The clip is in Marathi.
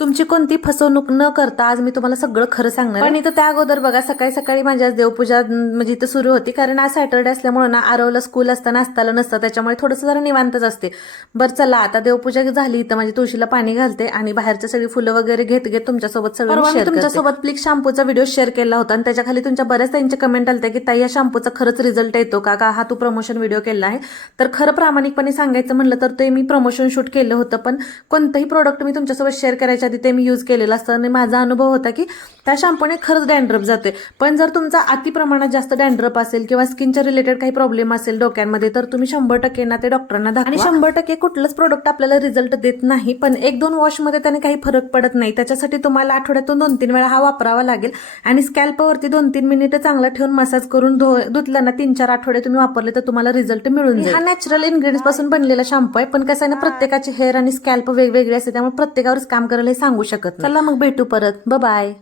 तुमची कोणती फसवणूक न करता आज मी तुम्हाला सगळं खरं सांगणार पण इथं त्या अगोदर बघा सकाळी सकाळी माझी आज देवपूजा म्हणजे इथं सुरू होती, कारण आज सॅटर्डे असल्यामुळे ना आरवला स्कूल असतं नाश्ताला नसतं, त्याच्यामुळे थोडंसं जरा निवांतच असते. बरं चला आता देवपूजा झाली इथं माझी तुळशीला पाणी घालते आणि बाहेरच्या सगळी फुलं वगैरे घेत तुमच्यासोबत सगळं तुमच्यासोबत प्लिक शॅम्पूचा व्हिडिओ शेअर केला होता आणि त्याच्या खाली तुमच्या बऱ्याच त्यांचे कमेंट आलते की ताई या शॅम्पूचा खरंच रिझल्ट येतो का हा तू प्रमोशन व्हिडिओ केला आहे. तर खरं प्रामाणिकपणे सांगायचं म्हणलं तर ते मी प्रमोशन शूट केलं होतं, पण कोणतंही प्रोडक्ट मी तुमच्यासोबत शेअर करायच्या आधी ते मी यूज केलेलं असतं आणि माझा अनुभव होता की त्या शॅम्पूने खरंच डॅन्ड्रफ जाते. पण जर तुमचा अति प्रमाणात जास्त डॅन्ड्रफ असेल किंवा स्किनच्या रिलेटेड काही प्रॉब्लेम असेल डोक्यांमध्ये तर तुम्ही 100% ना ते डॉक्टरांना दाखवा. आणि 100% कुठलंच प्रोडक्ट आपल्याला रिझल्ट देत नाही, पण 1-2 वॉशमध्ये त्याने काही फरक पडत नाही. त्याच्यासाठी तुम्हाला आठवड्यातून 2-3 वेळा हा वापरावा लागेल आणि स्कॅल्पवरती 2-3 मिनिटं चांगला ठेवून मसाज करून धुतला ना 3-4 आठवडे तुम्ही वापरले तर तुम्हाला रिझल्ट मिळून जाईल. हा नॅचरल इन्ग्रेडियंट्स पासून बनलेला शॅम्पू आहे, पण कसं आहे ना प्रत्येकाची हेअर आणि स्कॅल्प वेगवेगळे असते त्यामुळे प्रत्येकावरच काम करायला सांगू शकत नाही. चला मग भेटू परत, बाय.